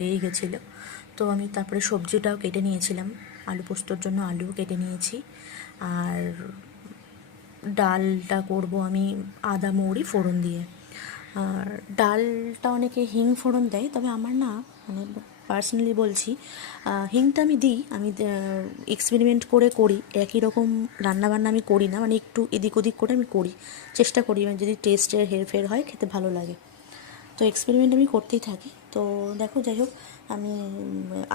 হয়েই গেছিলো। তো আমি তারপরে সবজিটাও কেটে নিয়েছিলাম, আলু পোস্তর জন্য আলু কেটে নিয়েছি। আর ডালটা করব আমি আদা মৌরি ফোড়ন দিয়ে। আর ডালটা অনেকে হিং ফোড়ন দেয়, তবে আমার না, মানে পার্সোনালি বলছি, হিংটা আমি দিই, আমি এক্সপেরিমেন্ট করে করি, একই রকম রান্নাবান্না আমি করি না, মানে একটু এদিক ওদিক করে আমি করি, চেষ্টা করি, মানে যদি টেস্টের হেরফের হয় খেতে ভালো লাগে, তো এক্সপেরিমেন্ট আমি করতেই থাকি। তো দেখো, যাই হোক, আমি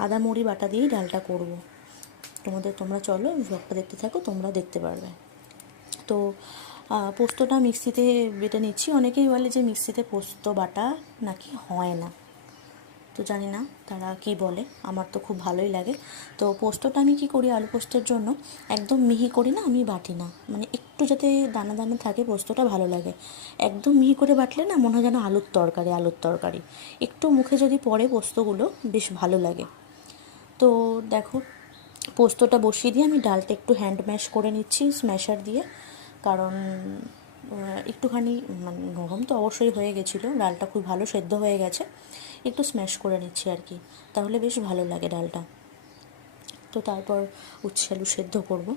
আদা মৌরি বাটা দিয়েই ডালটা করব। তোমরা চলো ব্লগটা দেখতে থাকো, তোমরা দেখতে পারবে। তো পোস্তটা মিক্সিতে বেটে নিচ্ছি। অনেকেই বলে যে মিক্সিতে পোস্ত বাটা নাকি হয় না, তো জানি না তারা কি বলে, আমার তো খুব ভালোই লাগে। তো পোস্তটা আমি কি করি, আলু পোস্তের জন্য একদম মিহি করি না, আমি বাটি না, মানে একটু যাতে দানা দানা থাকে, পোস্তটা ভালো লাগে। একদম মিহি করে বাটলে না মনে হয় যেন আলুর তরকারি একটু মুখে যদি পড়ে পোস্তগুলো, বেশ ভালো লাগে। তো দেখো, পোস্তটা বসিয়ে দিয়ে আমি ডালটা একটু হ্যান্ড ম্যাশ করে নিচ্ছি স্ম্যাশার দিয়ে, কারণ একটুখানি মানে নরম তো অবশ্যই হয়ে গেছিলো, ডালটা খুব ভালো সেদ্ধ হয়ে গেছে, একটু স্ম্যাশ করে নিচ্ছি আর কি, তাহলে বেশ ভালো লাগে ডালটা। তো তারপর উচ্ছে আলু সেদ্ধ করব।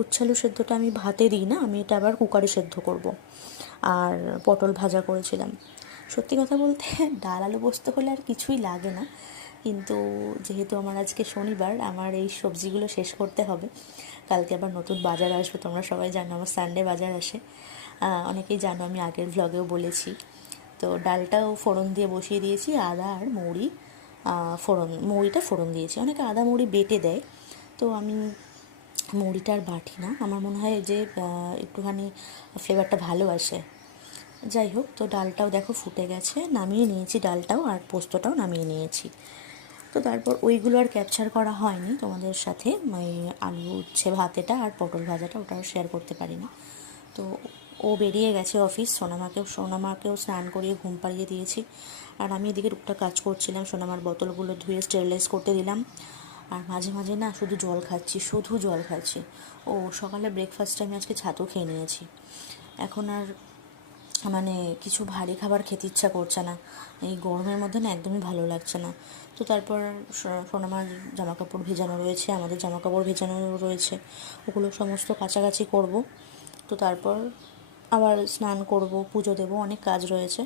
উচ্ছে আলু সেদ্ধটা আমি ভাতে দিই না, আমি এটা আবার কুকারে সেদ্ধ করব। আর পটল ভাজা করেছিলাম। সত্যি কথা বলতে ডাল আলু পোস্ত হলে আর কিছুই লাগে না, কিন্তু যেহেতু আমার আজকে শনিবার, আমার এই সবজিগুলো শেষ করতে হবে। কালকে আবার নতুন বাজার আসবে, তোমরা সবাই জানো আমার সানডে বাজার আসে, অনেকেই জানো, আমি আগের ভ্লগেও বলেছি। তো ডালটাও ফোড়ন দিয়ে বসিয়ে দিয়েছি, আদা আর মৌরি মৌরিটা ফোড়ন দিয়েছি। অনেকে আদা মৌরি বেটে দেয়, তো আমি মৌরিটা আর বাটি না, আমার মনে হয় যে একটুখানি ফ্লেভারটা ভালো আসে। যাই হোক, তো ডালটাও দেখো ফুটে গেছে, নামিয়ে নিয়েছি ডালটাও, আর পোস্তটাও নামিয়ে নিয়েছি। তো তারপর ওইগুলো আর ক্যাপচার করা হয়নি তোমাদের সাথে, ওই আলু উচ্ছে ভাতেটা আর পটল ভাজাটা, ওটাও শেয়ার করতে পারিনি। তো ও বেরিয়ে গেছে অফিস, সোনামাকেও স্নান করিয়ে ঘুম পাড়িয়ে দিয়েছি, আর আমি এদিকে টুকটাক কাজ করছিলাম, সোনামার বোতলগুলো ধুয়ে স্টেরিলাইজ করতে দিলাম। আর মাঝে মাঝে না শুধু জল খাচ্ছি। ও সকালে ব্রেকফাস্টে আমি আজকে ছাতু খেয়ে নিয়েছি, এখন আর মানে কিছু ভারী খাবার খেতে ইচ্ছা করছে না, এই গরমের মধ্যে না একদমই ভালো লাগছে না। তো তারপর সোনামার জামাকাপড় ভেজানো রয়েছে, আমাদের জামাকাপড় ভেজানো রয়েছে, ওগুলো সমস্ত কাছাকাছি করব। তো তারপর আবার স্নান করব, পুজো দেবো, অনেক কাজ রয়েছে।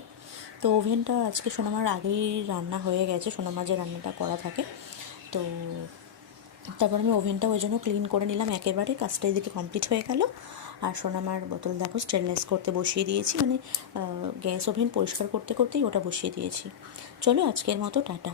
তো ওভেনটা আজকে সোনামার আগেই রান্না হয়ে গেছে, সোনামার যে রান্নাটা করা থাকে। তো তারপর আমি ওভেনটা ওই জন্য ক্লিন করে নিলাম একেবারে, কাজটা এদিকে কমপ্লিট হয়ে গেল। আর সোনামার বোতল দেখো স্টেনলেস করতে বসিয়ে দিয়েছি, মানে গ্যাস ওভেন পরিষ্কার করতে করতেই ওটা বসিয়ে দিয়েছি। চলো আজকের মতো টাটা।